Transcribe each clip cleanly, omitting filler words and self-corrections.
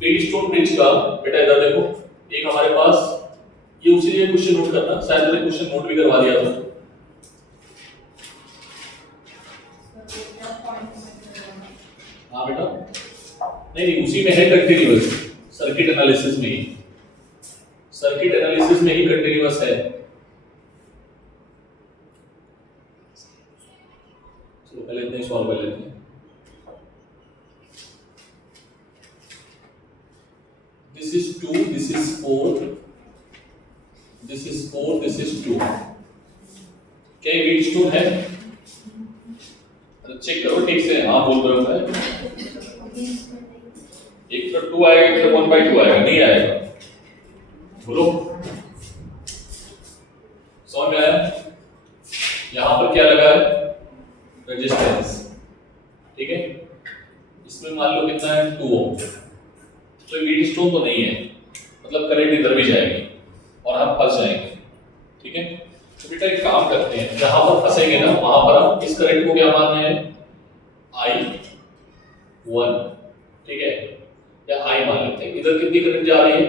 Wheatstone bridge का बेटा इधर देखो, एक हमारे पास ये उसी लिए क्वेश्चन नोट करना, शायद मैंने क्वेश्चन नोट भी करवा दिया था। हाँ बेटा, नहीं उसी में है कंटिन्यूअस, सर्किट एनालिसिस में ही, सर्किट एनालिसिस में ही कंटिन्यूअस है। चलो पहले इतने सॉल्व कर लेते हैं। This is 2, this is 4, this is 4, this is 2। क्या ये व्हीटस्टोन है? चेक करो ठीक से, हाँ बोल रहे हो मैं। एक तरफ 2 आएगा, एक तरफ 1/2 आएगा, नहीं आएगा, बोलो समझ में आया? यहाँ पर क्या लगा है? रेजिस्टेंस, ठीक है, इसमें मान लो कितना है 2 ओम, तो व्हीटस्टोन तो नहीं है, मतलब करंट इधर भी जाएगी और हम फंस जाएंगे, ठीक है। तो बेटा एक काम करते हैं, जहां पर फंसेंगे ना वहां पर हम इस करंट को क्या मान रहे हैं, I1, ठीक है, या I मान लेते हैं। इधर कितनी करंट जा रही है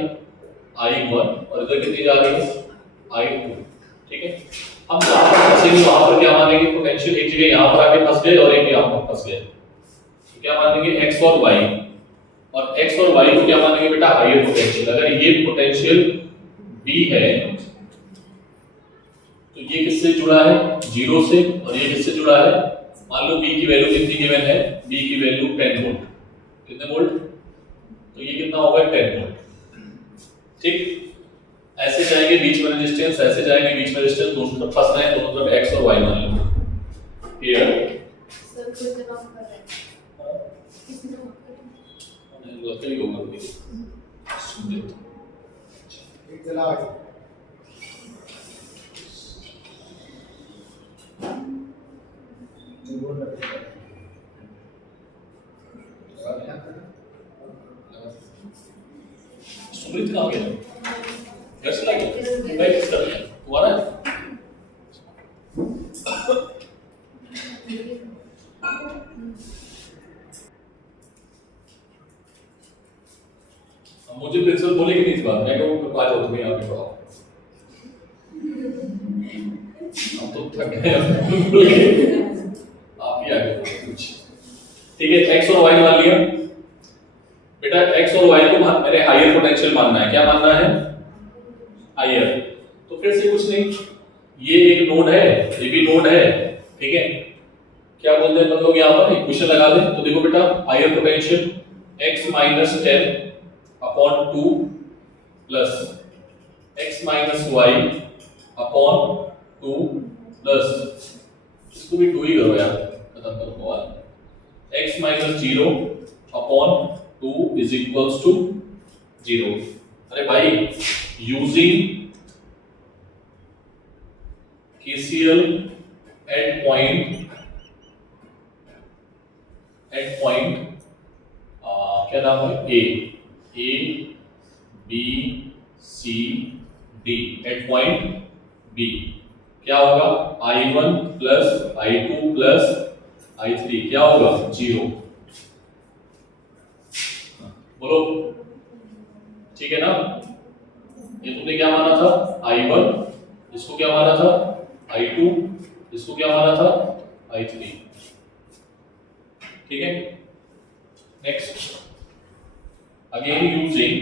I1 और इधर कितनी जा रही है I2, ठीक है। हम जहां पर फंसेंगे वहां पर क्या मानेंगे, पोटेंशियल एक जगह यहां पर आके फंस गए और एक यहां पर फंस गए, तो क्या मानेंगे x और y, और x और y को क्या मानेंगे बेटा हायर पोटेंशियल। अगर ये पोटेंशियल B है तो ये किससे जुड़ा है, 0 से, और ये किससे जुड़ा है, मान लो B की वैल्यू कितनी गिवन है, B की वैल्यू 10 वोल्ट, कितने वोल्ट, तो ये कितना होगा 10 वोल्ट, ठीक। ऐसे जाएंगे बीच में रेजिस्टेंस, ऐसे जाएंगे बीच में रेजिस्टेंस, दोनों तरफ फंस रहे हैं, दोनों तरफ x और y मान लो, क्लियर। सर कोई जवाब कर रहे हैं, किसी ने मत करें, नहीं वो अकेले होगा, सुन लेते एक चला सुमित कहाँ गया, घर से लगे भाई, किस कर लिया तुम्हारा है? मुझे प्रिंसिपल बोले कि नहीं इस बात, मैं कहूँ आ जाओ तुम्हें यहाँ पे पढ़ाओ, हम तो थक गए आप ही आ गए कुछ, ठीक है। x और y मान लिया बेटा, x और y को मेरे हायर पोटेंशियल मानना है, क्या मानना है हायर, तो फिर से कुछ नहीं, ये एक नोड है, ये भी नोड है, ठीक है। क्या बोलते हैं हम लोग यहाँ पर इक्वेशन लगा दें, तो देखो बेटा higher potential x - 10 upon 2 plus x - y upon 2 plus, इसको भी 2 ही करो यार, खत्म करो वाला, x - 0 upon 2 is equals to 0। अरे भाई यूजिंग KCL at point क्या नाम है A B C D, at point B क्या होगा I1 plus I2 plus I3 क्या होगा 0, बोलो ठीक है ना। ये तुमने क्या माना था I1, इसको क्या माना था I2, इसको क्या माना था I3, ठीक है। नेक्स्ट अगेन यूजिंग,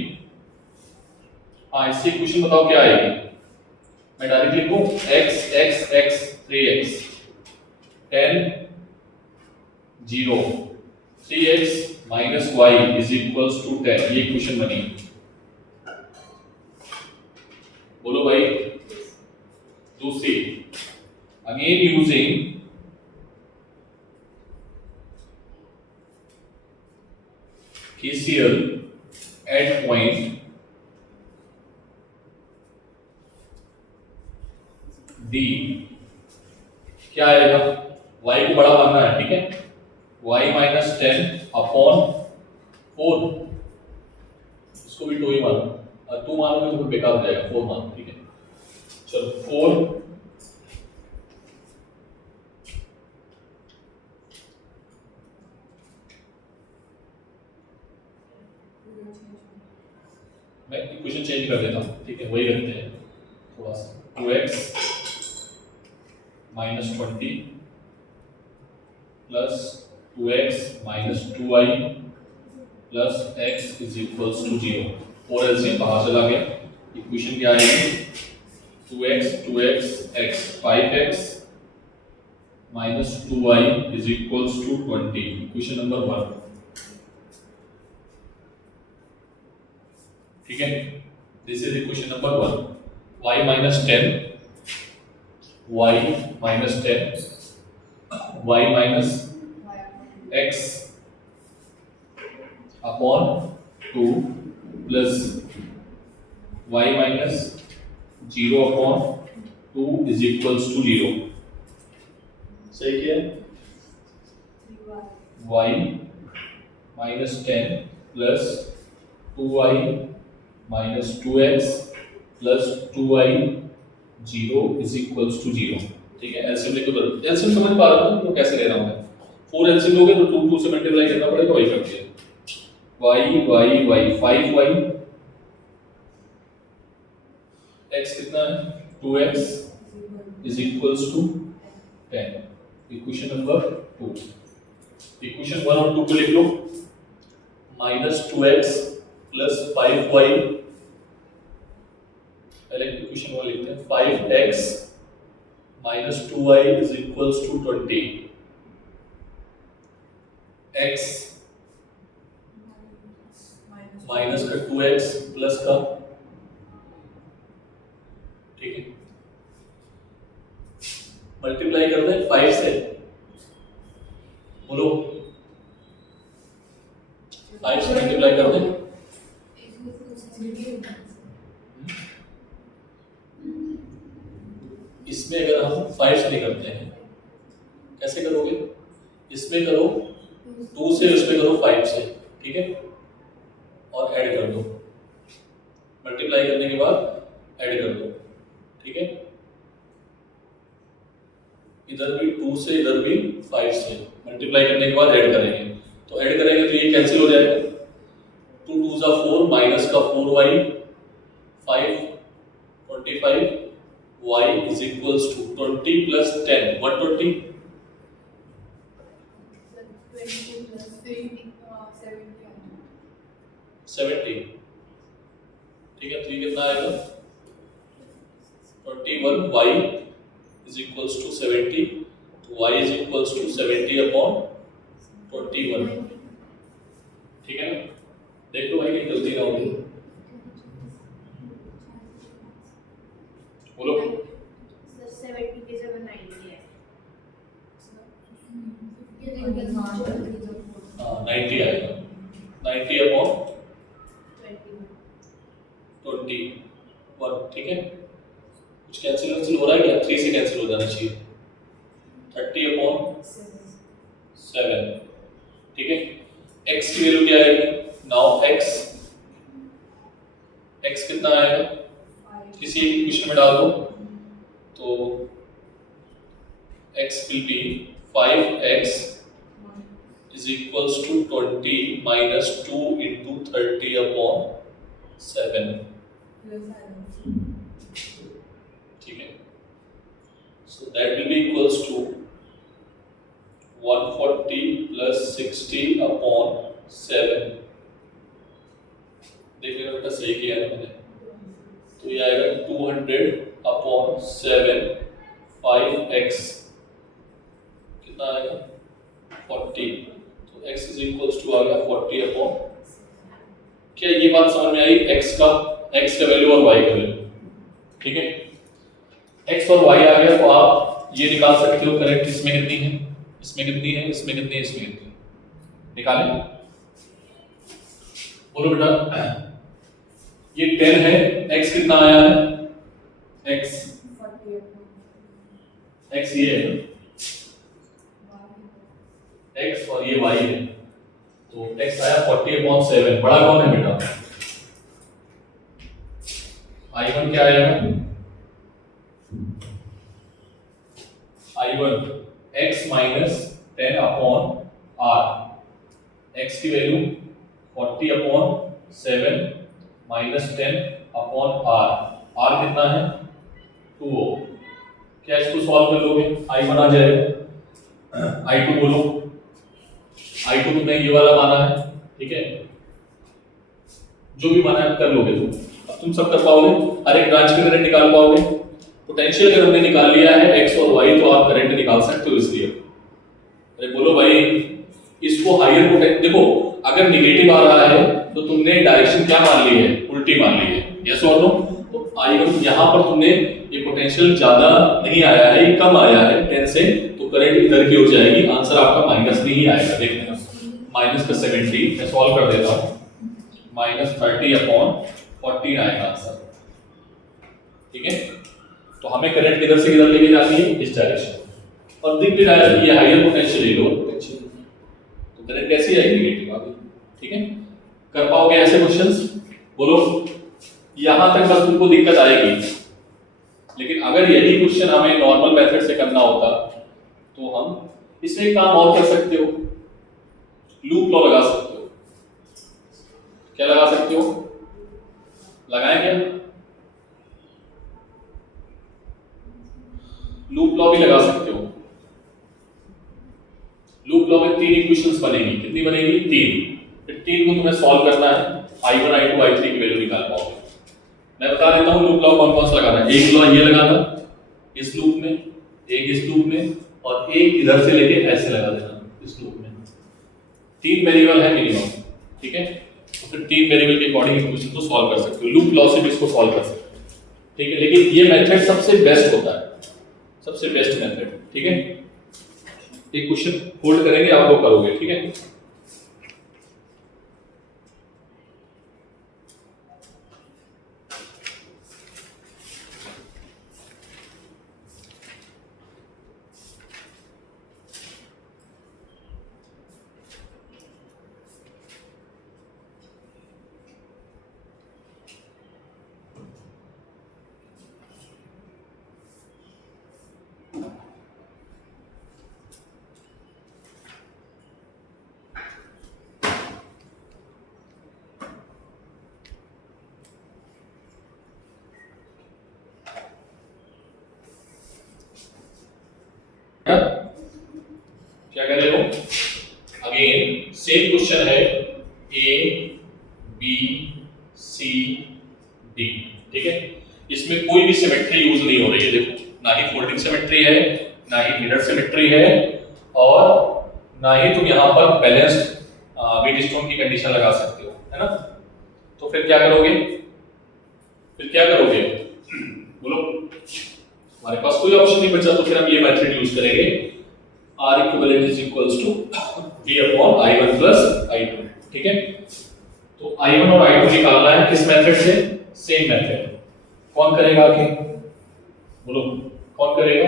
हाँ इससे क्वेश्चन बताओ क्या आएगी, मैं डायरेक्ट लिखूं x x x 3x 10 0 3x minus y is equals to 10, ये क्वेश्चन बनी, बोलो भाई। दूसरी again using KCL at point D, क्या आएगा y को बड़ा मानना है, ठीक है, y - 10 अपॉन 4, इसको भी 2 ही मानो, 2 मानोगे तो बेकार हो जाएगा, 4 मानो, ठीक है। चलो 4 4 मैं इक्वेशन चेंज कर देता हूँ, ठीक है, वही रखते हैं थोड़ा सा। 2x minus 20 plus 2x minus 2y plus x is equals to 0। और एलसीएम बाहर चला गया, इक्वेशन क्या आएगी? 2x x 5x minus 2y is equals to 20, equation number 1, ठीक है। This is equation number 1। y minus 10 y minus 10 y minus x upon 2 plus y minus 0 upon 2 is equals to 0। सही क्या है? y minus 10 plus 2y minus 2x plus 2y 0 is equals to 0, ठीक है। LCM लेके तो LCM समझ पा रहे हो तो कैसे ले रहा हूं मैं? 4 एलसीएम लोगे तो 2 2 से मल्टीप्लाई करना पड़ेगा, वही करते हैं। y y y 5y x कितना है? 2x is equals to 10, equation number 2। Equation 1 और 2 को लिख लो। माइनस 2x प्लस 5y, पहले इक्वेशन 1 लिखते हैं। 5x minus 2y is equals to 20, x minus का 2x प्लस का, ठीक है, मल्टीप्लाई करते हैं 5 से, बोलो 5 से मल्टीप्लाई कर दें। इसमें अगर हम 5 से नहीं करते हैं, कैसे करोगे? इसमें करो 2 से, उसमें करो 5 से, ठीक है, और ऐड कर दो। मल्टीप्लाई करने के बाद ऐड कर दो, ठीक है। इधर भी 2 से, इधर भी 5 से, मल्टीप्लाई करने के बाद ऐड करेंगे। तो ऐड करेंगे तो ये कैंसिल हो जाएगा। 2 2 जा 4 माइनस का 4y 5 25 y is equals to 20 प्लस 10 120 70, ठीक है। तो ये कितना आएगा? 21 y इज इक्वल्स टू 70, तो y is equals to 70 upon 21, ठीक है ना। देख लो भाई कहीं गलती ना होगी, बोलो। 70 की जगह 90 है। हाँ 90 आएगा, 90 अपॉन 21, ठीक है। कुछ कैंसिल हो रहा है क्या? 3 से कैंसिल हो जाना चाहिए। 30 अपॉन 7, ठीक है। x की वैल्यू क्या आएगी? नाउ x कितना आएगा? किसी इक्वेशन में डाल दो तो x will be 5x is equals to 20 minus 2 into 30 upon 7, ठीक है। So that will be equals to 140 plus 60 upon 7। देख लेना बेटा, सही किया है मैंने। तो ये आएगा 200 अपॉन 7 5x कितना आएगा? 40, तो x इज इक्वल्स टू आ गया 40 अपॉन। क्या ये बात समझ में आई? x का वैल्यू और y का वैल्यू, ठीक है। x और y आ गया तो आप ये निकाल सकते हो करेक्ट। इसमें कितनी है, इसमें कितनी है, इसमें कितनी है, इसमें कितनी है, निकालें। बोलो बेटा। ये 10 है, x कितना आया है? x ये है x और ये y है, तो x आया 40/7। बड़ा कौन है बेटा? I1 क्या आएगा? I1 x minus 10 upon r। x की value 40/7 7 minus 10 upon R. R कितना है 2 ओम। क्या इसको सॉल्व कर लोगे? I1 आ जाएगा। I2 बोलो। I2 तुमने ये वाला माना है, ठीक है, जो भी माना है कर लोगे तुम। अब तुम सब कर पाओगे, हर एक ब्रांच के करंट निकाल पाओगे। पोटेंशियल अगर हमने निकाल लिया है x और y, तो आप करंट निकाल सकते हो। इसलिए अरे बोलो भाई, इसको हायर पोटेंशियल, देखो अगर निगेटिव आ रहा है तो तुमने डायरेक्शन क्या मान ली है? उल्टी मान ली है। यस और नो? तो I1 यहाँ पर तुमने ये पोटेंशियल ज्यादा नहीं आया है, ये कम आया है 10 से, तो करंट इधर की हो जाएगी। आंसर आपका माइनस नहीं आएगा। देख लेना, माइनस का 70 मैं सॉल्व कर देता हूँ, माइनस 30 अपॉन 14 आएगा आंसर। ठीक है, तो हमें करंट किधर से किधर लेके जानी है? इस डायरेक्शन। और दिख भी रहा है ये हायर पोटेंशियल है, लोअर पोटेंशियल, तो करंट कैसी आएगी? नेगेटिव आएगी। ठीक है, कर पाओगे ऐसे क्वेश्चंस? बोलो, यहां तक बस तुमको दिक्कत आएगी। लेकिन अगर यही क्वेश्चन हमें नॉर्मल मेथड से करना होता तो हम इसमें एक काम और कर सकते हो, लूप लॉ लगा सकते हो। क्या लगा सकते हो? लगाएं क्या? लूप लॉ भी लगा सकते हो। लूप लॉ में 3 इक्वेशंस बनेगी। कितनी बनेगी? 3। फिर 3 को तुम्हें सॉल्व करना है, I1 I2 I3 की वैल्यू निकाल पाओगे। मैं बता देता हूं लूप लॉ कौन कौन सा लगाना है। एक लॉ ये लगाना इस लूप में, एक इस लूप में, और एक इधर से लेके ऐसे लगा देना इस लूप में। 3 वेरिएबल है मिनिमम। ठीक है, तो फिर 3 वेरिएबल के अकॉर्डिंग इक्वेशन को सॉल्व कर सकते हो। लूप लॉ से भी इसको सॉल्व कर सकते हो। ठीक है, लेकिन ये मेथड सबसे बेस्ट होता है, सबसे बेस्ट मेथड। ठीक है, एक क्वेश्चन होल्ड करेंगे, आप लोग करोगे। ठीक है, क्या कह रहे हो? अगेन सेम क्वेश्चन है, A B C D। ठीक है, इसमें कोई भी सिमेट्री यूज नहीं हो रही है। देखो, ना ही फोल्डिंग सिमेट्री है, ना ही मिरर सिमेट्री है, और ना ही तुम यहाँ पर बैलेंस्ड व्हीटस्टोन की कंडीशन लगा सकते हो, है ना? तो फिर क्या करोगे? बोलो, हमारे पास कोई ऑप्शन नहीं बचा, तो फिर हम ये मेथड यूज करेंगे, R equivalent is equals to V upon I1 plus I2। ठीक है, तो I1 और I2 निकालना है किस मेथड से? Same method. कौन करेगा आगे? बोलो, कौन करेगा?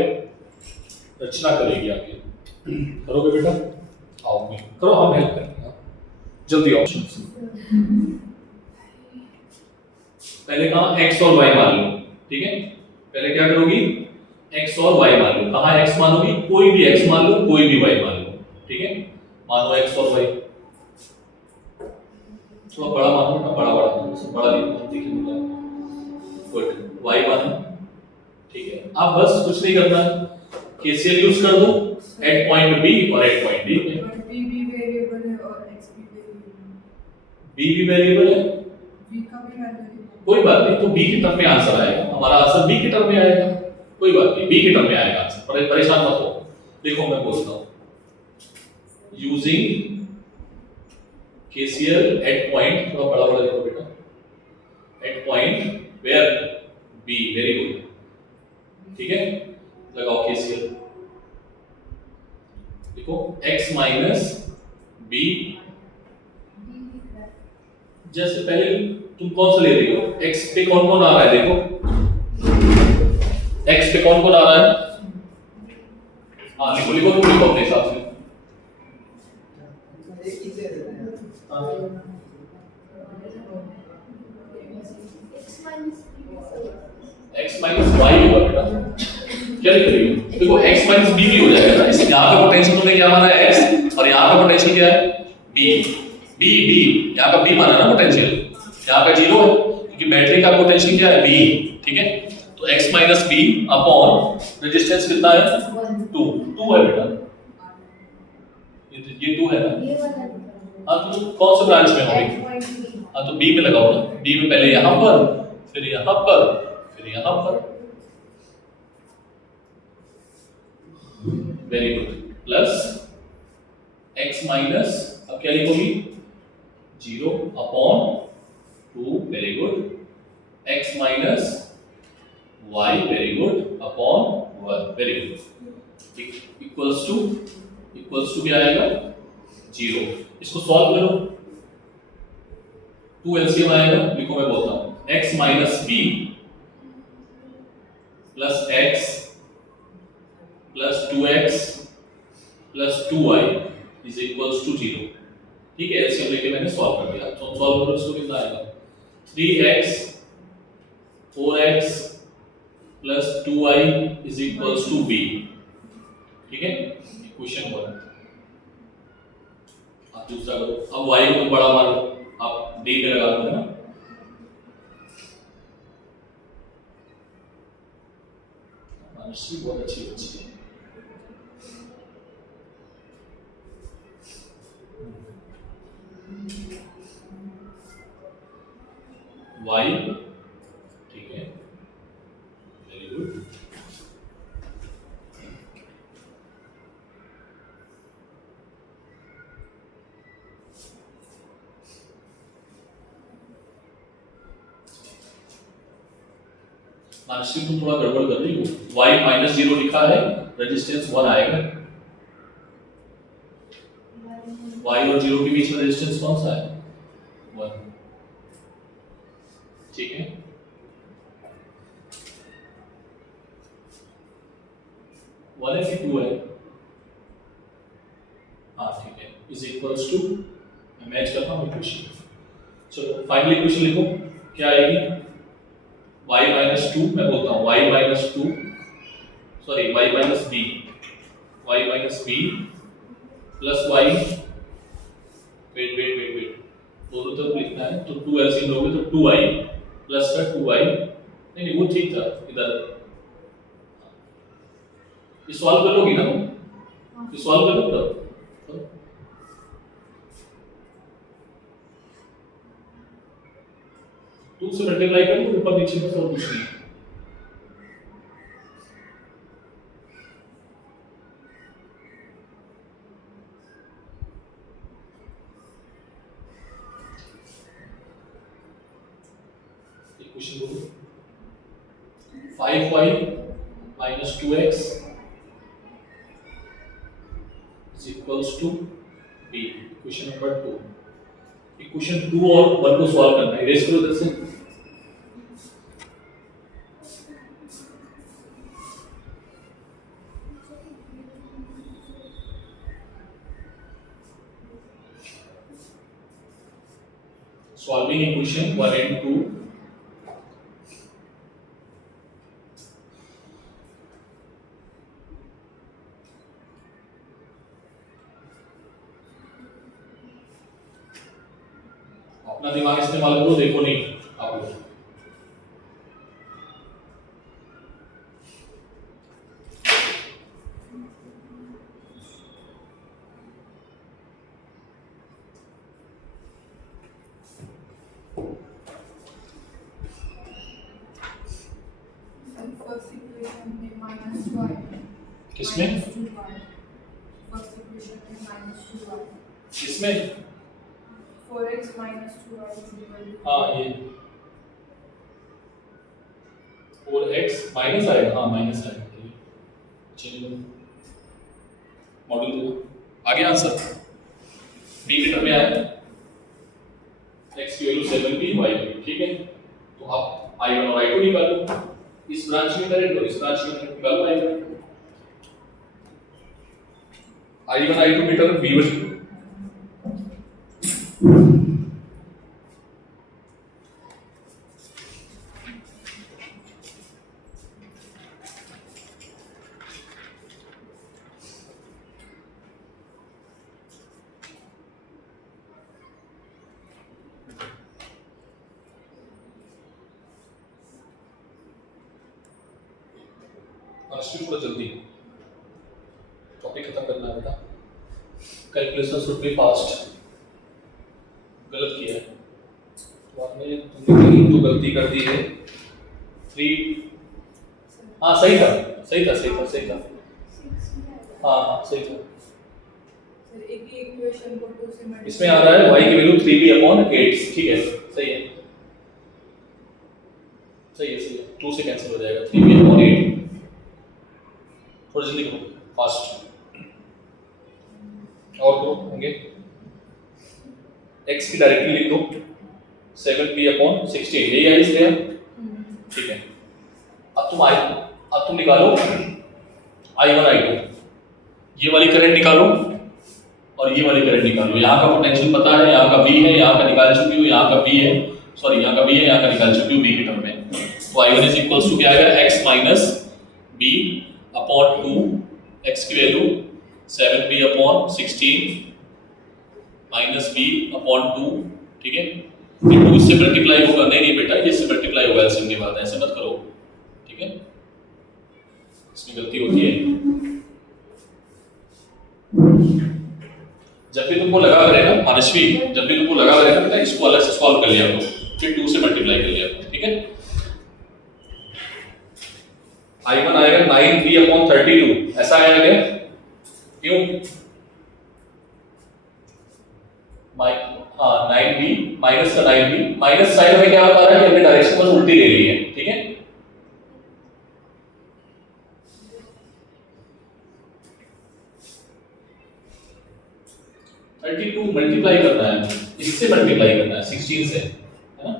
रचना करेगी आगे। करोगे बेटा? आओ करो, हम हेल्प करेंगे। जल्दी ऑप्शन। पहले कहा x और y मान लो। ठीक है, पहले क्या करोगी? x और y मान लो। कहां x मानोगी? कोई भी x मान लो, कोई भी y मान लो। ठीक है, मानो x और y। थोड़ा बड़ा मानो, बड़ा लिखो, गुड। y मानो। ठीक है, अब बस कुछ नहीं करना है, KCL यूज कर दो एट पॉइंट B और एट पॉइंट D में। B भी वेरिएबल है और x भी वेरिएबल है। B भी वेरिएबल है, B का भी वैल्यू है। कोई बात नहीं, तो B की टर्म में आंसर आएगा। हमारा आंसर B की टर्म में आएगा, कोई बात नहीं, B की टर्म में आएगा आंसर। परेशान मत हो। देखो मैं बोलता हूं, यूजिंग KCL एट पॉइंट, थोड़ा बड़ा लिखो बेटा, at point where B, very good. ठीक है, लगाओ KCL। देखो x माइनस B, जैसे पहले तुम कौन सा ले रही हो? x पे कौन कौन आ रहा है? देखो x पे कौन कौन आ रहा है? हाँ लिखो तुम लिखो अपने हिसाब से। x माइनस y होगा बेटा। क्या लिख रही हो? देखो x माइनस b भी हो जाएगा ना। इसमें यहाँ का पोटेंशियल तुमने क्या माना है? x, और यहाँ का पोटेंशियल क्या है? b। यहाँ का b माना ना पोटेंशियल, यहाँ पे 0 है क्योंकि बैटरी का पोटेंशियल क्या है, V, ठीक है। तो x minus B upon resistance कितना है, 2 है बेटा, ये 2 है ना। ये वाला निकालो। हाँ तो कौन से ब्रांच में होगी, हाँ तो बी में लगाओ ना, बी में पहले यहाँ पर, फिर यहाँ पर, फिर यहाँ पर। Very good. Plus x minus, अब क्या लिखोगी, 0 upon 2, very good, x minus y, very good, upon 1, very good, equals to क्या आएगा, 0। इसको सॉल्व करो, 2 एलसीएम आएगा, लिखो मैं बोलता हूँ, x minus B plus x plus 2x plus 2y is equals to 0। ठीक है, एलसीएम लेके मैंने सॉल्व कर दिया। तो सॉल्व करो, इसको कितना आएगा, 3x 4x plus 2y is equals to b। ठीक है, क्वेश्चन 1। अब दूसरा करो, अब y को तुम बड़ा मानो, आप d पे लगा दो ना, अनुश्री बहुत अच्छी बच्ची है। y, ठीक है, वेरी गुड। मानसी तुम थोड़ा गड़बड़ कर रही हो, y माइनस 0 लिखा है, रेजिस्टेंस 1 आएगा, y और 0 के बीच में रेजिस्टेंस कौन सा है, 1। ठीक है, वन है कि 2 है, हाँ ठीक है, इज इक्वल्स टू, मैं मैच करता हूँ इक्वेशन। चलो फाइनल इक्वेशन लिखो, क्या आएगी, y माइनस 2, मैं बोलता हूँ y minus 2, sorry y minus b, y minus b plus y, wait, दोनों तरफ लिखना है, तो 2 एलसीएम लोगे तो 2y प्लस का 2y, नहीं वो ठीक था, इधर ये सॉल्व कर लोगी ना, ये सॉल्व कर लो, तो 2 से मल्टीप्लाई कर लो, ऊपर नीचे बस, और कुछ नहीं। इक्वेशन बोलो, 5y minus 2x is equals to b। Equation number 2। Equation 2 और 1 को सॉल्व करना है, इरेज करो इधर से। सॉल्विंग इक्वेशन 1 and 2, अपना दिमाग इस्तेमाल करो, देखो नहीं आप लोग। फर्स्ट इक्वेशन में माइनस 2y, किसमें, फर्स्ट इक्वेशन में माइनस 2y, किसमें, 4x minus 2y is equal to, हाँ ये 4x माइनस आएगा, हाँ माइनस आएगा, ठीक है, चलिए मॉड्यूल दो, आगे आंसर बी मीटर में आया, x की वैल्यू 7b, y की, ठीक है। तो आप i1 और i2 निकालो, इस ब्रांच में करंट और इस ब्रांच में करंट निकालो, i1 i2 metre v1, Mansi थोड़ा जल्दी, टॉपिक खत्म करना है बेटा। Calculation should be fast. गलत किया है तो आपने, तुमने कहीं तो गलती कर दी है। 3 हाँ सही था, सही था, सही था, सही था। हाँ सही था। सर एक ही इक्वेशन को 2 से मल्टीप्लाई, इसमें आ रहा है y की वैल्यू 3b/8, ठीक है, सही है, सही है, सही है। 2 से कैंसिल हो जाएगा, 3b/8। थोड़ा जल्दी करो, फास्ट और करो होंगे। x की डायरेक्टली लिख दो, 7b/16, यही है इसलिए, ठीक है। अब तुम निकालो I1 I2, ये वाली करंट निकालो और ये वाली करंट निकालो। यहाँ का पोटेंशियल पता है, यहाँ का V है, यहाँ का निकाल चुकी हूँ, यहाँ का V है, सॉरी यहाँ का V है, यहाँ का निकाल चुकी हूँ V की टर्म में। तो I1 इज इक्वल्स टू क्या आएगा, x माइनस b/2, x की वैल्यू 7b/16 माइनस b/2, ठीक है। ये 2 इससे मल्टीप्लाई होगा, नहीं बेटा ये इससे मल्टीप्लाई होगा, ऐसे नहीं बात है, ऐसे मत करो, ठीक है, इसमें गलती होती है। जब भी तुमको लगा करे ना मानसवी, जब भी तुमको लगा करे ना बेटा, इसको अलग से सॉल्व कर लिया करो, फिर 2 से मल्टीप्लाई कर लिया करो, ठीक है। I1 आएगा 9b/32, ऐसा आएगा क्या, क्यों, हाँ 9b माइनस का 9b, माइनस साइन में क्या बता रहा है कि हमने डायरेक्शन बस उल्टी ले ली है, ठीक है। टू मल्टीप्लाई करना है, इससे मल्टीप्लाई करना है 16 से, है ना।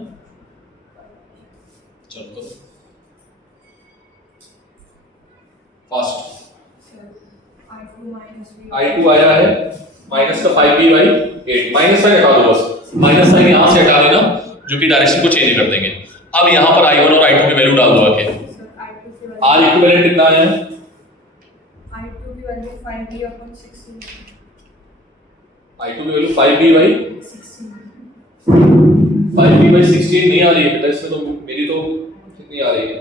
चलो तो फास्ट। I2 आया है माइनस का 5b/8, माइनस साइन हटा दो, बस माइनस साइन यहाँ से हटा देना, जो कि डायरेक्शन को चेंज कर देंगे। अब यहाँ पर I1 और I2 की वैल्यू डाल दो आके। R इक्विवेलेंट कितना है, I2 की वैल्यू 5b/16, I2 की वैल्यू 5b/16 नहीं आ रही है बेटा, इसमें तो मेरी तो कितनी आ रही है,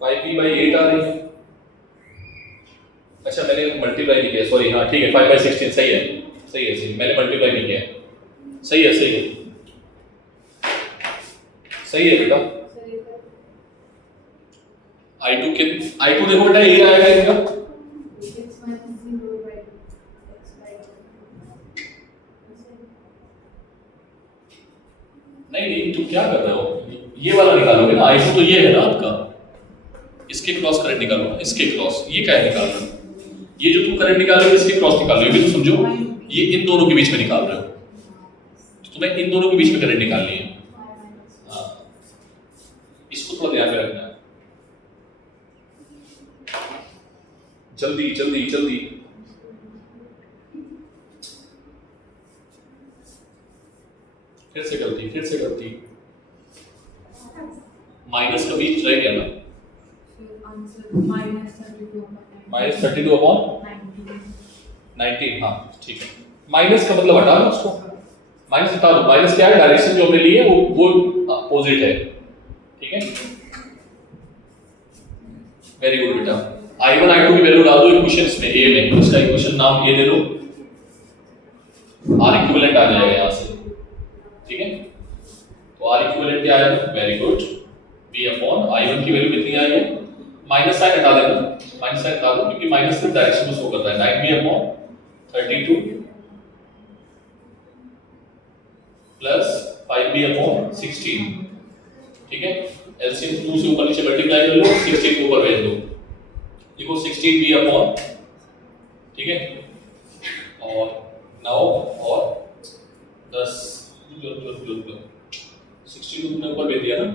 5b/8 आ रही है। अच्छा मैंने मल्टीप्लाई नहीं किया, सॉरी, हाँ ठीक है, 5/16 सही है, सही है, सही, मैंने मल्टीप्लाई नहीं किया, सही है, सही है, सही है बेटा। I2 देखो बेटा, ये आएगा इनका, नहीं तुम क्या कर रहे हो, ये वाला निकालोगे ना, I2 तो ये है ना आपका, इसके क्रॉस करंट निकालो, इसके क्रॉस, ये क्या है निकालना, ये जो तुम करंट निकाल रहे हो इसके क्रॉस निकाल रहे हो, ये भी तो समझो, ये इन दोनों के बीच में निकाल रहे हो, तो तुम्हें इन दोनों के बीच में करंट निकालनी है। हाँ, इसको थोड़ा ध्यान में रखना है, जल्दी जल्दी जल्दी। फिर से गलती, माइनस का बीच रह गया ना, -32/19, हाँ ठीक है। माइनस का मतलब हटा दो उसको, माइनस हटा दो, माइनस क्या है, डायरेक्शन जो हमने ली है वो अपोजिट है, ठीक है। वेरी गुड बेटा। I1 I2 की वैल्यू डाल दो इक्वेशंस में, ए में, इसका इक्वेशन नाम ए दे दो, R इक्विवेलेंट आ जाएगा यहाँ से, ठीक है। तो R इक्विवेलेंट क्या आएगा, वेरी गुड, b/I1 की वैल्यू कितनी आई है, माइनस साइन हटा देना, माइनस साइन हटा दो, क्योंकि माइनस से डायरेक्शन में शो करता है, 9b/32 प्लस 5b/16, ठीक है। एलसीएम 2 से ऊपर नीचे मल्टीप्लाई कर लो, 16 को ऊपर भेज दो, देखो 16b/, ठीक है, और 9 और 10, 16 को तुमने ऊपर भेज दिया ना,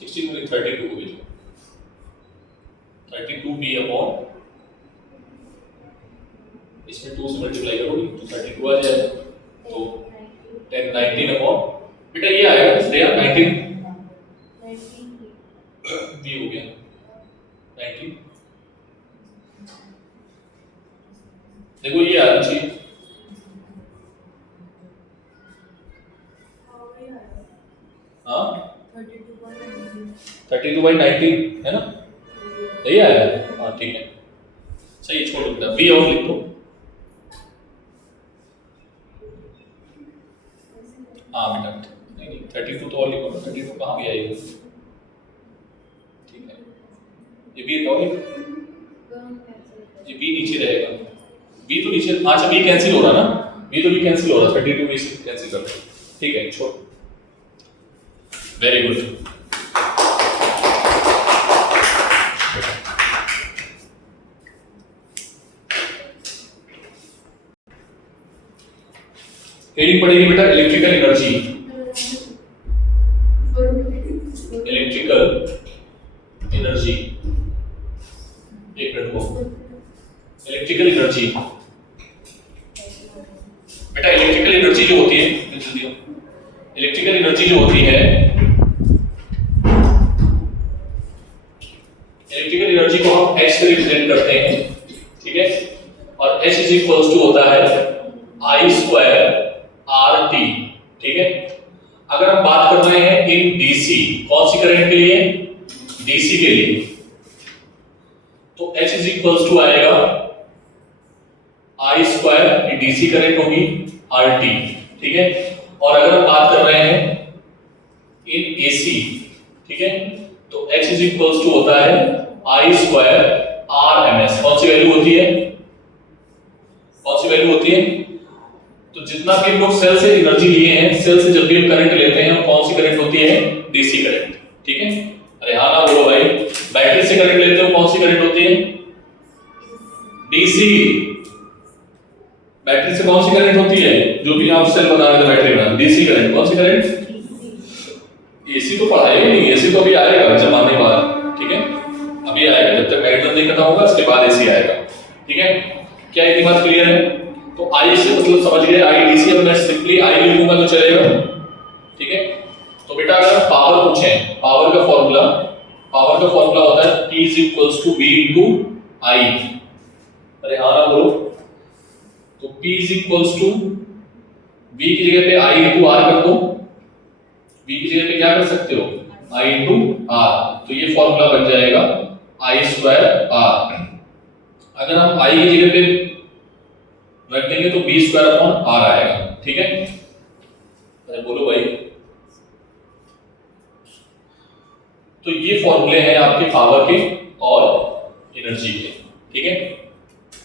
16 को 32 को भेजो, 32b/, इसमें 2 से मल्टीप्लाई करोगे तो 32 आ जाएगा, तो 19/, बेटा ये आएगा इसलिए 19 b हो गया 19, देखो ये आना चाहिए, हाँ 32/19 है ना, यही आया है? हाँ ठीक है, सही, छोड़ दो बी और लिख दो। हाँ बेटा, नहीं 32 तो और लिखो ना, 32 कहाँ भी आएगी? ठीक है, ये बी और लिखो, ये बी नीचे रहेगा, बी तो नीचे, अच्छा बी कैंसिल हो रहा ना, बी तो बी कैंसिल हो रहा, 32 बी कैंसिल कर दो, ठीक है छोड़, वेरी गुड। हेडिंग पड़ेगी बेटा इलेक्ट्रिकल एनर्जी, इलेक्ट्रिकल एनर्जी, एक मिनट को, इलेक्ट्रिकल एनर्जी बेटा, इलेक्ट्रिकल एनर्जी जो होती है, इलेक्ट्रिकल एनर्जी जो होती है, इलेक्ट्रिकल एनर्जी को हम H से रिप्रेजेंट करते हैं, ठीक है, और H इज इक्वल्स टू होता है I स्क्वायर RT, ठीक है। अगर हम बात कर रहे हैं इन DC, कौन सी करंट के लिए? DC के लिए, तो H इज इक्वल्स टू आएगा I स्क्वायर, ये DC करंट होगी, RT, ठीक है। और अगर हम बात कर रहे हैं इन AC, ठीक है, तो H इज इक्वल्स टू होता है I स्क्वायर RMS, कौन सी वैल्यू होती है? कौन सी वैल्यू होती है? तो जितना भी हम लोग सेल से एनर्जी लिए हैं, सेल से जब भी हम करंट लेते हैं, कौन सी करंट होती है? डीसी करंट, ठीक है। अरे हाँ ना बोलो भाई, बैटरी से करंट लेते हो, कौन सी करंट होती है? डीसी। बैटरी से कौन सी करंट होती है? जो भी आप सेल बना रहे थे बैटरी में, डीसी करंट, कौन सी करंट? एसी तो पढ़ाएगा नहीं, एसी तो अभी आएगा जमाने बाद, ठीक है, अभी आएगा, जब तक मैग्नेटिज्म नहीं खत्म होगा उसके बाद एसी आएगा, ठीक है। क्या इतनी बात क्लियर है? तो आई से मतलब समझ गए, आई डीसी, अब मैं सिंपली आई लिखूंगा तो चलेगा, ठीक है। तो बेटा अगर पावर पूछें, पावर का फॉर्मूला होता है P is equals to V into I, अरे हाँ ना बोलो, तो P is equals to V की जगह पे I into R कर दो, V की जगह पे क्या कर सकते हो? I into R, तो ये फॉर्मूला बन जाएगा I स्क्वायर R। अगर हम I की जगह पे रख देंगे तो बी स्क्वायर अपॉन आर आएगा, ठीक है। अरे बोलो भाई, तो ये फॉर्मूले हैं आपके पावर के और एनर्जी के, ठीक है,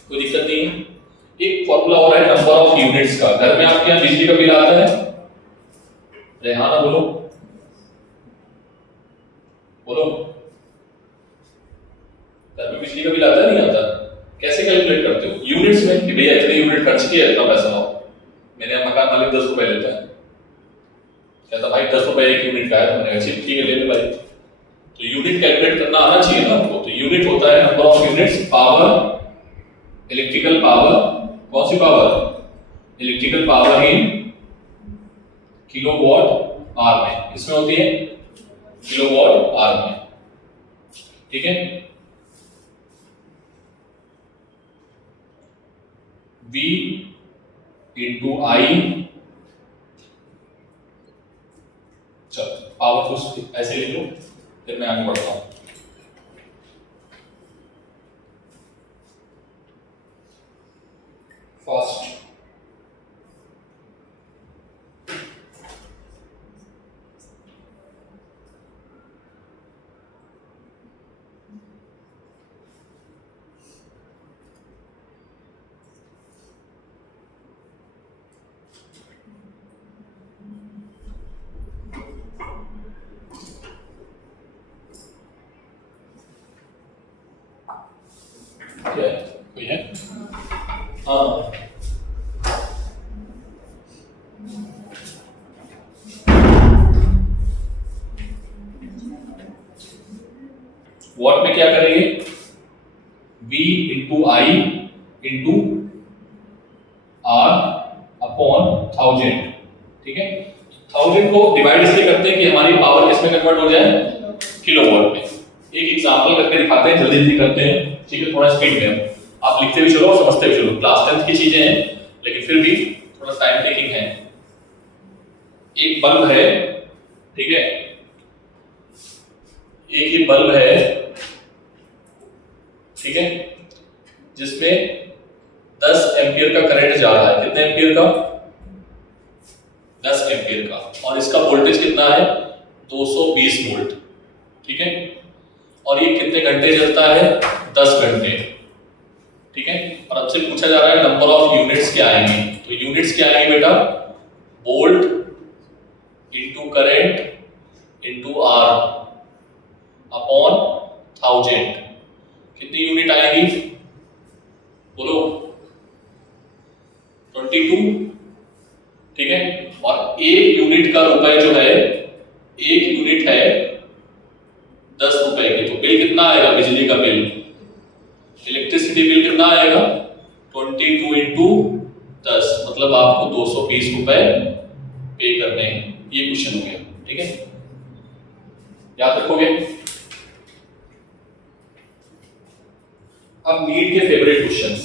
कोई दिक्कत नहीं है। एक फॉर्मूला और है नंबर ऑफ यूनिट्स का। घर में आपके यहाँ बिजली का बिल आता है? रेहाना बोलो बोलो, घर में बिजली का बिल आता है नहीं आता? कैसे कैलकुलेट करते हो? यूनिट्स में, कि भैया इतने यूनिट खर्च किया, इतना पैसा लाओ। मेरे मकान मालिक 10 रुपए लेता है, कहता भाई 10 रुपए एक यूनिट का है, तो मैंने कहा ठीक है ले ले भाई। तो यूनिट कैलकुलेट करना आना चाहिए ना आपको। तो यूनिट होता है number of units, power, electrical power, कौन सी power? Electrical power in kilowatt hour में, किसमें होती है? किलोवाट आवर में, ठीक है। V into I, चलो पावर को ऐसे लिख लो, फिर मैं आगे बढ़ता हूं। फर्स्ट क्या है? कोई है? हाँ वॉट में क्या करेंगे? V into I into R upon 1000, ठीक है। 1000 को डिवाइड इसलिए करते हैं कि हमारी पावर किसमें कन्वर्ट हो जाए? किलोवाट में। एक एग्जांपल करके दिखाते हैं, जल्दी जल्दी करते हैं, ठीक है, थोड़ा स्पीड में। आप लिखते भी चलो और समझते भी चलो, क्लास 10th की चीजें हैं लेकिन फिर भी थोड़ा टाइम टेकिंग है। एक बल्ब है, ठीक है, एक ये बल्ब है, ठीक है, जिसमें 10 एम्पियर का करंट जा रहा है। कितने एम्पियर का? 10 एम्पियर का। और इसका वोल्टेज कितना है? 220 वोल्ट। ठीक है, और ये कितने घंटे चलता है? 10 घंटे। ठीक है, और आपसे पूछा जा रहा है नंबर ऑफ यूनिट्स क्या आएंगी। तो यूनिट्स क्या आएंगी बेटा? Volt into current into R upon 1000। कितनी यूनिट आएगी? बोलो। 22। ठीक है, और एक यूनिट का रुपए जो है, एक यूनिट है 10 रुपए की। तो बिल कितना आएगा? बिजली का बिल, इलेक्ट्रिसिटी बिल कितना आएगा? 22 इंटू 10, मतलब आपको 220 रुपए पे करने हैं। ये क्वेश्चन हो गया। ठीक है, याद रखोगे। अब नीट के favourite questions.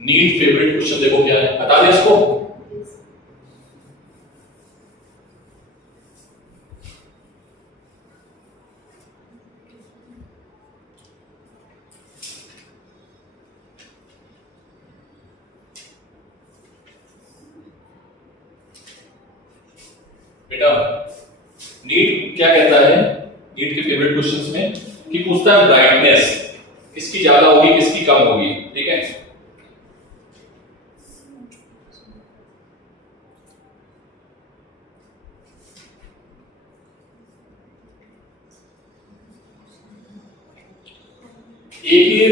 NEET favourite question देखो क्या है, हटा दे इसको। बेटा नीट क्या कहता है, नीट के फेवरेट क्वेश्चंस में कि पूछता है ब्राइटनेस किसकी ज्यादा होगी, किसकी कम होगी। ठीक है, एक ही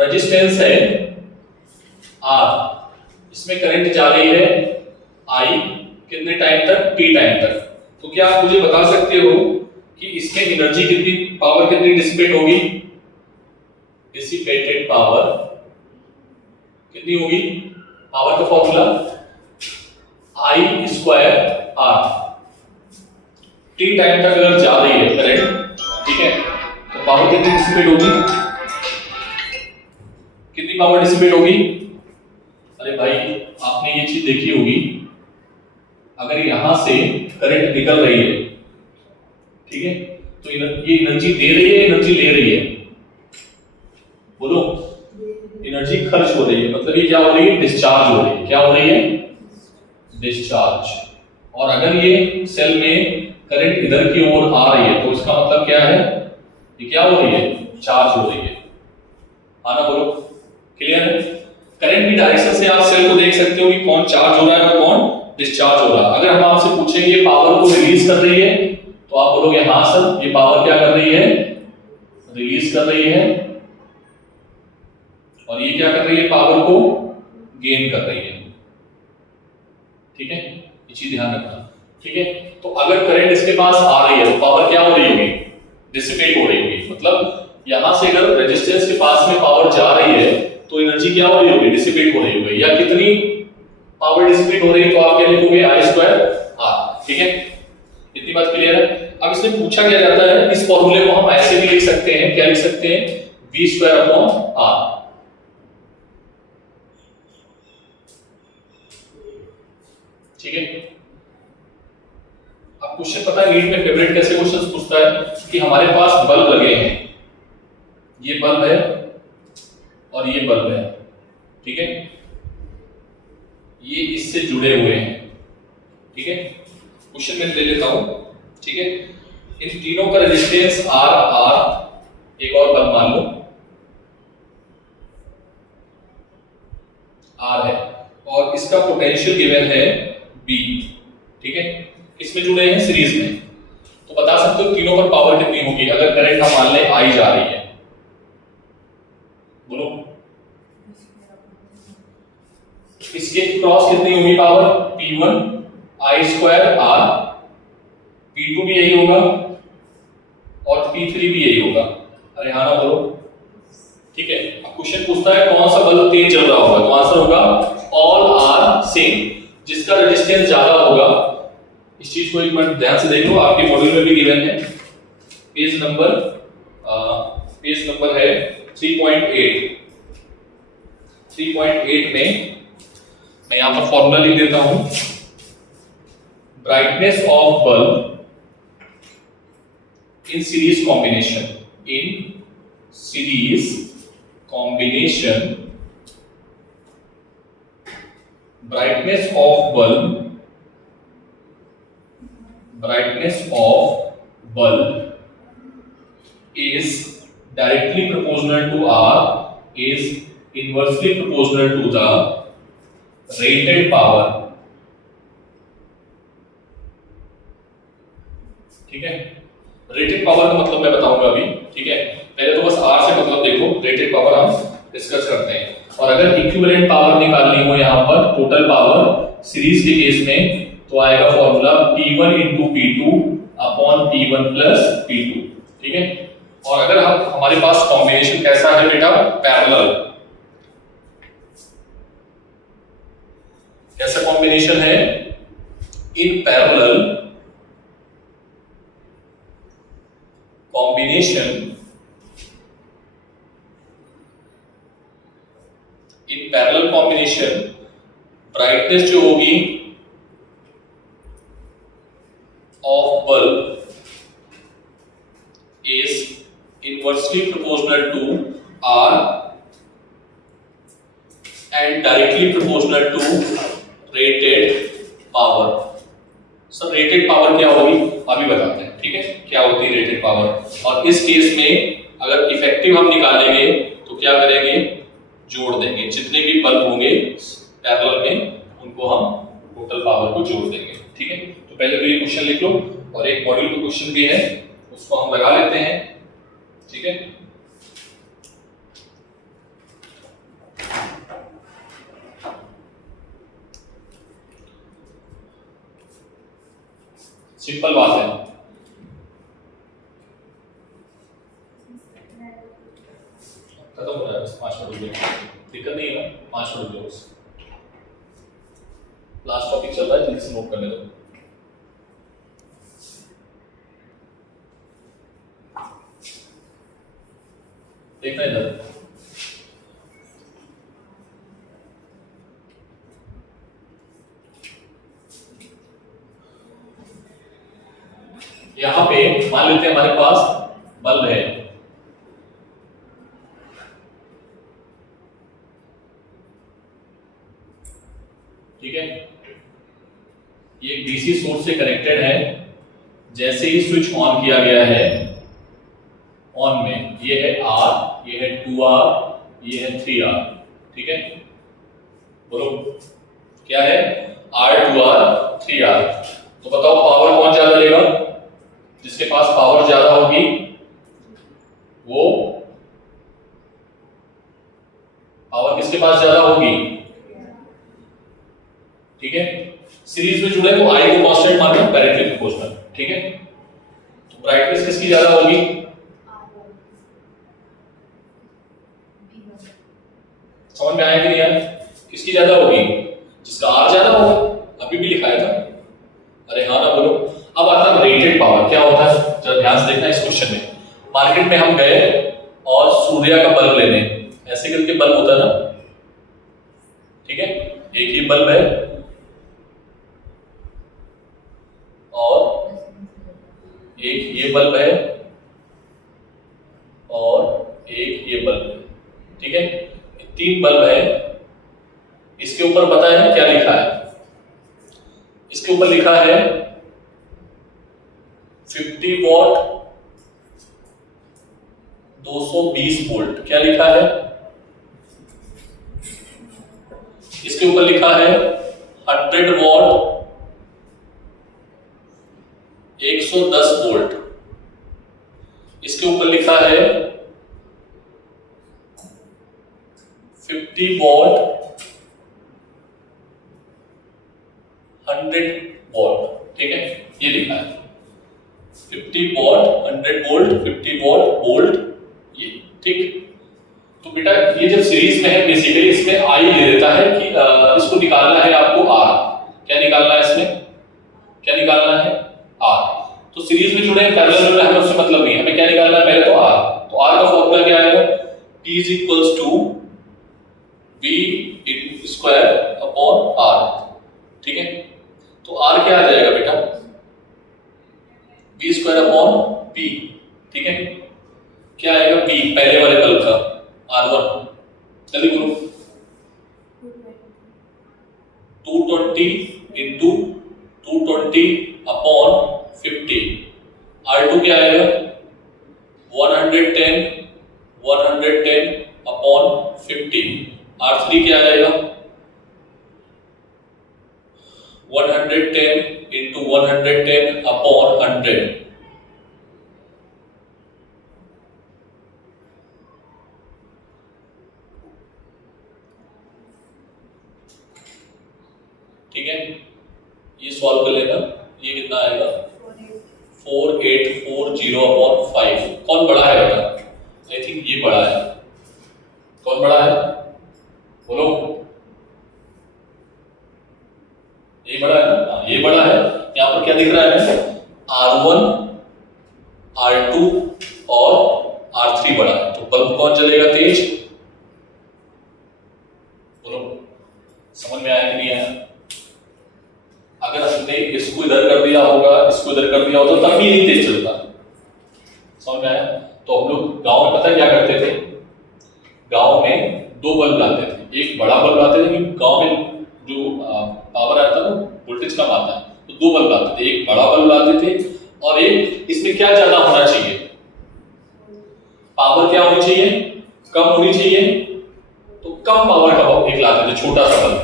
रेजिस्टेंस है R, इसमें करंट जा रही है I, कितने टाइम तक? T टाइम तक। तो क्या आप मुझे बता सकते हो कि इसमें एनर्जी कितनी, पावर कितनी डिसिपेट होगी? डिसिपेटेड पावर कितनी होगी? पावर का formula I square R। T time तक अगर जा रही है करंट, ठीक है, तो पावर कितनी डिसिपेट होगी? कितनी पावर डिसिपेट होगी? अरे भाई आपने ये चीज देखी होगी, अगर यहां से करंट निकल रही है, ठीक है, तो ये एनर्जी दे रही है, एनर्जी ले रही है? बोलो। एनर्जी खर्च हो रही है, मतलब ये क्या हो रही है? डिस्चार्ज हो रही है। क्या हो रही है? डिस्चार्ज। और अगर ये सेल में करंट इधर की ओर आ रही है, तो इसका मतलब क्या है? ये क्या हो रही है? चार्ज हो रही है। आना बोलो। क्लियर है? करंट की डायरेक्शन से आप सेल को देख सकते हो कि कौन चार्ज हो रहा है और कौन डिस्चार्ज हो रहा है। अगर हम आपसे पूछेंगे पावर को रिलीज कर रही है, तो आप बोलोगे हाँ सर, ये पावर क्या कर रही है? रिलीज कर रही है। और ये क्या कर रही है? पावर को गेन कर रही है। ठीक है, ये चीज ध्यान रखना। ठीक है, तो अगर करंट इसके पास आ रही है तो पावर क्या हो रही होगी? डिसिपेट हो रही होगी। मतलब यहां से अगर रेजिस्टेंस के पास में पावर जा रही है तो एनर्जी क्या हो रही होगी? डिसिपेट हो रही होगी। या कितनी पावर डिसिपेट हो रही है? तो आप क्या लिखोगे? I square R। ठीक है, इतनी बात क्लियर है। अब इसमें पूछा क्या जाता है, इस फॉर्मूले को हम ऐसे भी लिख सकते हैं। क्या लिख सकते हैं? V square upon R। ठीक है, अब क्वेश्चन पता है नीट में फेवरेट कैसे क्वेश्चंस पूछता है कि हमारे पास बल्ब लगे हैं, ये बल्ब है और ये बल्ब है। ठीक है, ये इससे जुड़े हुए हैं। ठीक है, क्वेश्चन में ले लेता हूं। ठीक है, इन तीनों का रेजिस्टेंस R, एक और बल्ब मान लो R है, और इसका पोटेंशियल गिवन है B। ठीक है, किसमें जुड़े हैं? सीरीज में। तो बता सकते हो तीनों पर पावर कितनी होगी अगर करंट हम मान ले I जा रही है? बोलो। इसके क्रॉस कितनी होगी power? P1 I square R, P2 भी यही होगा और P3 भी यही होगा। अरे हाँ ना बोलो। ठीक है, अब क्वेश्चन पूछता है कौन सा बल्ब तेज जल रहा होगा? तो आंसर होगा ऑल आर सेम, जिसका रेजिस्टेंस ज्यादा होगा। इस चीज को एक मिनट ध्यान से देख लो, आपके मॉड्यूल में भी गिवन है। पेज नंबर है 3.8। 3.8 में मैं यहां पर फॉर्मूला लिख देता हूं। Brightness of bulb in series combination, in series combination brightness of bulb is directly proportional to R, is inversely proportional to the rated power। ठीक है, रेटेड पावर का मतलब मैं बताऊंगा अभी। ठीक है, पहले तो बस R से मतलब देखो, रेटेड पावर हम डिस्कस करते हैं। और अगर इक्विवेलेंट पावर निकालनी हो यहाँ पर, टोटल पावर सीरीज के केस में, तो आएगा formula P1 into P2 upon P1 plus P2। ठीक है, और अगर हमारे पास कॉम्बिनेशन कैसा है बेटा, पैरेलल। कैसा कॉम्बिनेशन है, इन पैरेलल combination ब्राइटनेस जो होगी of bulb is inversely proportional to R and directly proportional to rated power. Sir rated power क्या होगी, अभी बताते हैं। ठीक है, क्या होती है रेटेड पावर। और इस केस में अगर इफेक्टिव हम निकालेंगे तो क्या करेंगे, जोड़ देंगे। जितने भी बल्ब होंगे पैरेलल में उनको हम टोटल पावर को जोड़ देंगे। ठीक है, तो पहले तो ये क्वेश्चन लिख लो, और एक मॉड्यूल का क्वेश्चन भी है उसको हम लगा लेते हैं। ठीक है, सिंपल बात है। खत्म हो रहा है बस, 5 मिनट रुक जाओ, दिक्कत नहीं है ना, 5 मिनट रुक जाओ बस। लास्ट टॉपिक चल रहा है, जल्दी से नोट कर ले दो। देखना इधर, यहां पे मान लेते हैं हमारे पास बल्ब है। ठीक है, ये डीसी सोर्स से कनेक्टेड है। जैसे ही स्विच ऑन किया गया है, ऑन में ये है R, ये है 2R, ये है 3R। ठीक है, बोलो क्या है, R2R 3R। तो बताओ पावर कौन ज्यादा लेगा, जिसके पास पावर ज्यादा होगी वो, पावर किसके पास ज्यादा होगी। ठीक है, सीरीज में जुड़े तो I को कांस्टेंट मानना, डायरेक्टली प्रोपोर्शनल। ठीक है, तो ब्राइटनेस किसकी ज्यादा होगी, समझ में आया कि नहीं आया, किसकी ज्यादा होगी, जिसका R ज्यादा होगा। अभी भी लिखाया था, अरे हाँ ना बोलो। अब आता है रेटेड पावर, क्या होता है जरा ध्यान से देखना इस क्वेश्चन में। मार्केट में हम गए और सूर्य का बल्ब लेने, ऐसे करके बल्ब होता है ना। ठीक है, एक ही बल्ब है और एक ये बल्ब है और एक ये बल्ब है। ठीक है, 3 बल्ब है। इसके ऊपर पता है क्या लिखा है, इसके ऊपर लिखा है 50 वॉट 220 वोल्ट। क्या लिखा है, इसके ऊपर लिखा है 100 वॉट 110 वोल्ट। इसके ऊपर लिखा है 50 वॉट 100 वॉट। ठीक है, ये लिखा है 50 वॉट 100 वोल्ट 50 वॉट वोल्ट ये। ठीक, तो बेटा ये जब सीरीज में है बेसिकली इसमें I ले देता है कि इसको निकालना है आपको R। क्या निकालना है इसमें, क्या निकालना है R। तो सीरीज में जुड़े हैं, पैरेलल में हमें उससे मतलब नहीं, हमें क्या निकालना है पहले तो R। तो R का फॉर्मूला क्या आएगा, P = V square upon R। ठीक है, तो R क्या आ जाएगा बेटा, V स्क्वायर अपॉन P। ठीक है, क्या आएगा बी पहले वाले बल्ब का R1, जल्दी बोलो। 220 इंटू 220 अपॉन 50। R2 क्या आएगा 110 अपॉन 50। R3 क्या आएगा 110 इंटू 110 अपॉन 100। ठीक है, ये सॉल्व कर लेना। ये कितना आएगा 4840 अपॉन 5। कौन बड़ा है बेटा? आई थिंक ये बड़ा है। कौन बड़ा है बोलो? ये बड़ा है ना? हाँ, ये बड़ा है। यहाँ पर क्या दिख रहा है? R1, R2 और R3 बड़ा है। तो बल्ब कौन जलेगा तेज? बोलो, समझ में आया कि नहीं आया? अगर हमने इसको इधर कर दिया होगा, इसको इधर कर दिया होगा, तब भी यही तेज चलता। समझ में आया? तो हम लोग गांव में पता है क्या करते थे? गांव में दो बल्ब लाते थे। एक बड़ा बल्ब लाते थे, क्योंकि गांव में जो पावर आता है ना, वोल्टेज कम आता है, तो दो बल्ब लाते थे। एक बड़ा बल्ब लाते थे और एक, इसमें क्या ज्यादा होना चाहिए? पावर क्या होनी चाहिए? कम होनी चाहिए। तो कम पावर का एक लाते थे, छोटा सा बल्ब।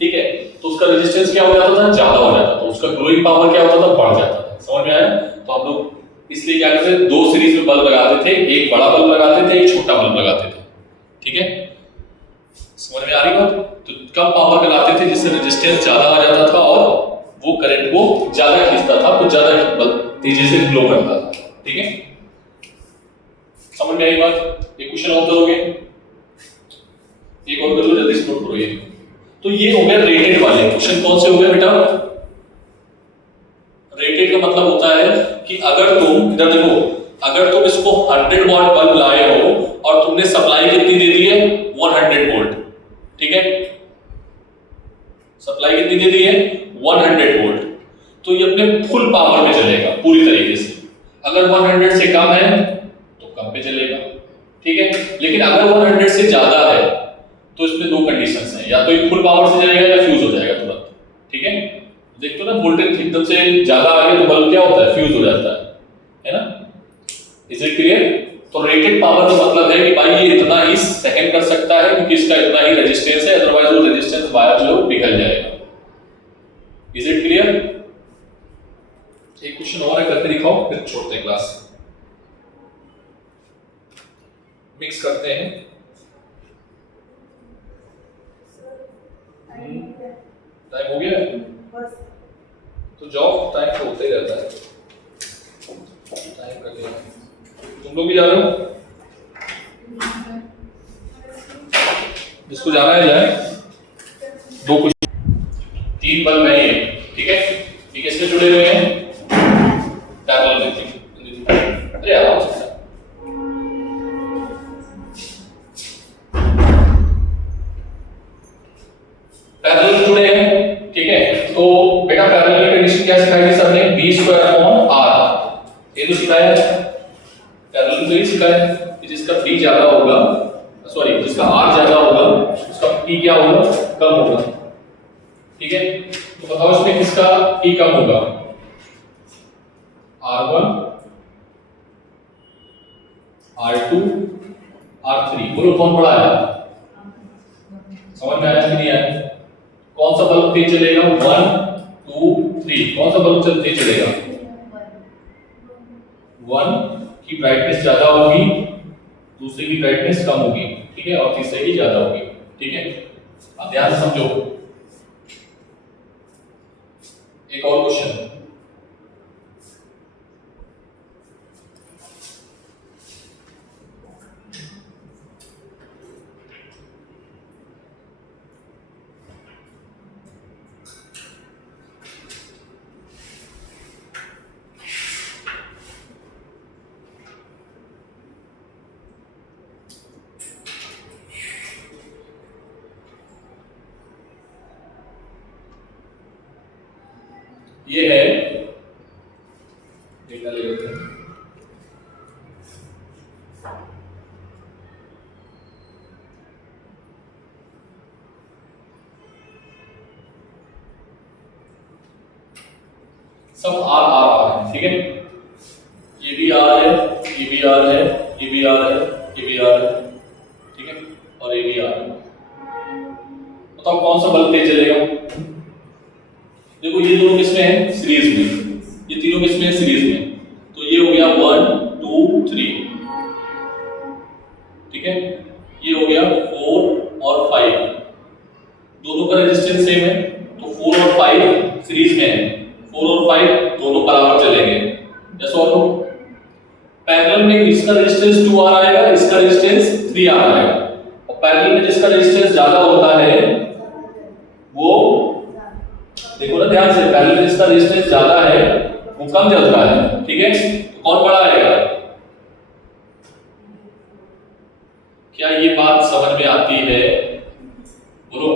ठीक है, तो उसका रेजिस्टेंस क्या हो जाता था? ज्यादा हो जाता था। तो उसका ग्लोइंग पावर क्या होता था? बढ़ जाता था। समझ में आया? तो हम लोग इसलिए क्या करते थे, दो सीरीज में बल्ब लगाते थे। एक बड़ा बल्ब लगाते थे, एक छोटा बल्ब लगाते थे। ठीक है, समझ में आ रही बात? तो कम पावर का लाते थे, जिससे रेजिस्टेंस ज्यादा आ जाता था और वो करंट को ज्यादा खींचता था, तो ज्यादा बल्ब तेजी से ग्लो करता था। ठीक है, समझ में आई बात? एक क्वेश्चन और करोगे? एक और कर लो, जल्दी से नोट करो ये। तो ये हो गया रेटेड वाले क्वेश्चन। कौन से हो गए बेटा? रेटेड का मतलब होता है कि अगर तुम इधर देखो, अगर तुम इसको 100 वॉट बल्ब लाए हो और तुमने सप्लाई कितनी दे दी है? 100 वोल्ट। ठीक है, सप्लाई कितनी दे दी है? 100 वोल्ट। तो ये अपने फुल पावर में चलेगा पूरी तरीके से। अगर 100 से कम है तो कम पे चलेगा। ठीक है, लेकिन अगर 100 से ज्यादा है तो इसमें दो कंडीशंस हैं, या तो ये फुल पावर से जाएगा या फ्यूज हो जाएगा तुरंत। ठीक है, देखते हो ना, वोल्टेज एकदम से ज्यादा आ गया तो बल्ब क्या होता है? फ्यूज हो जाता है ना? Is it clear? तो रेटेड पावर का मतलब है कि भाई ये इतना ही सेकंड कर सकता है, क्योंकि इसका इतना ही रेजिस्टेंस है, अदरवाइज वो रेजिस्टेंस वायर जो पिघल जाएगा। Is it clear? एक क्वेश्चन और है, करके दिखाओ, फिर छोड़ते हैं क्लास। मिक्स करते हैं। टाइम हो गया? तो जाओ, टाइम तो होता ही रहता है। टाइम कर लिया। तुम लोग भी जा रहे हो? जिसको जाना है जाए। दो कुछ 3 बल्ब है ये। ठीक है, ये किससे जुड़े हुए हैं? पैरेलल में। अरे आराम से पैरेलल जुड़े हैं। ठीक है, तो बेटा पैरेलल की कंडीशन क्या सिखाई थी सर ने? b² r। ये तो सिखाया है, पैरेलल तो ही सिखाया है कि जिसका b ज्यादा होगा, सॉरी जिसका r ज्यादा होगा, उसका p क्या होगा? कम होगा। ठीक है, तो बताओ इसमें किसका p कम होगा? r1, r2, r3। बोलो कौन बड़ा है? समझ में आया कि नहीं आया? कौन सा बल्ब तेज चलेगा? 1, 2, 3। कौन सा बल्ब तेज चलेगा? 1 की ब्राइटनेस ज्यादा होगी, दूसरे की ब्राइटनेस कम होगी। ठीक है, और तीसरे की ज्यादा होगी। ठीक है, अब ध्यान से समझो। एक और क्वेश्चन, ये है डेटा ले लेते हैं। सब आर है, ठीक है। ये भी आर है, ये भी आर है, ये भी आर है, ये भी आर है, ठीक है, और ये भी आर है। बताओ कौन सा बल्ब तेज चलेगा? देखो ये दोनों किसमें है? सीरीज में। ये तीनों किसमें है? सीरीज में। तो ये हो गया 1 2 3, ठीक है। ये हो गया 4 और 5, दोनों का रेजिस्टेंस सेम है, तो 4 और 5 सीरीज में है। 4 और 5 दोनों बराबर चलेंगे, यस और नो? पैरेलल में इसका रेजिस्टेंस 2R आएगा, इसका रेजिस्टेंस 3R आएगा, और पैरेलल में जिसका रेजिस्टेंस ज्यादा होता है वो, देखो ना ध्यान से, पैरेलल में जिसका रेजिस्टेंस ज्यादा है वो कम जलता है, ठीक है। तो कौन बड़ा आएगा? क्या ये बात समझ में आती है? बोलो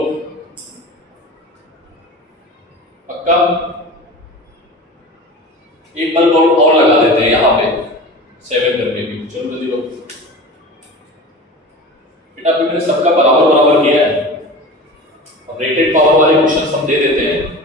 पक्का? एक बल्ब और लगा देते हैं यहाँ पे 7 करके भी, चलो जल्दी करो बेटा। अभी मैंने सबका बराबर बराबर किया है, अब रेटेड पावर वाले क्वेश्चन हम दे देते हैं।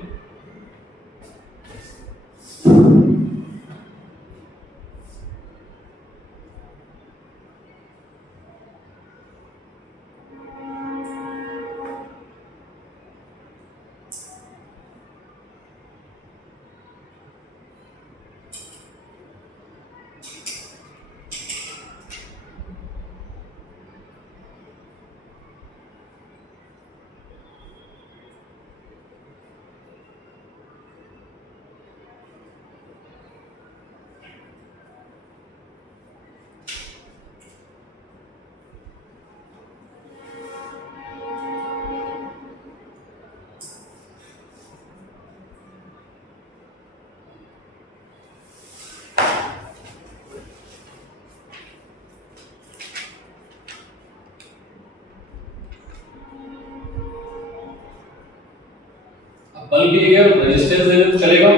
बल्ब भी है, रेजिस्टेंस है तो चलेगा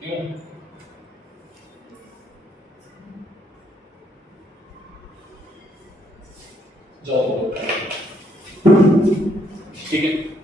क्यों? जाओ, ठीक है।